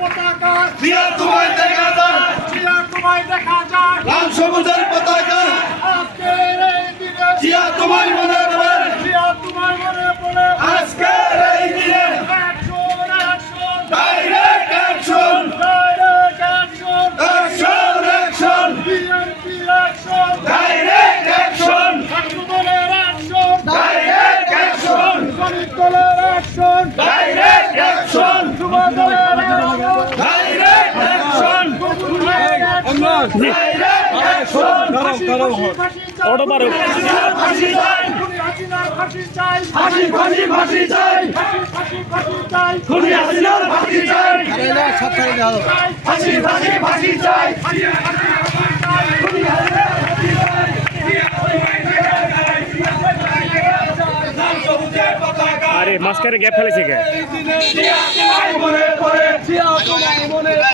পতাকা জিয়া তোমায় দেখা যায়, জিয়া তোমায় দেখা যায় লাল সবুজের পতাকা আজকের এই দিনে জিয়া তোমায় মনে পড়ে, জিয়া তোমায় মনে পড়ে আজকের এই দিনে action action direct action, direct action action action, BNP action direct action, ছাত্রদলের অ্যাকশন ডাইরেক্ট অ্যাকশন, শ্রমিক দলের অ্যাকশন ডাইরেক্ট অ্যাকশন, যুব দলের action direct action, direct action, auto পারো ফাঁসি চাই, ফাঁসি চাই ফাঁসি ফাঁসি ফাঁসি চাই, ফাঁসি চাই খুনি হাসিনার ফাঁসি চাই, ফাঁসি ফাঁসি ফাঁসি চাই, খুনি হাসিনার ফাঁসি চাই, লাল সবুজের পতাকা আরে মাঝখানে গ্যাপ ফেলেছে কে? জিয়া তোমায় মনে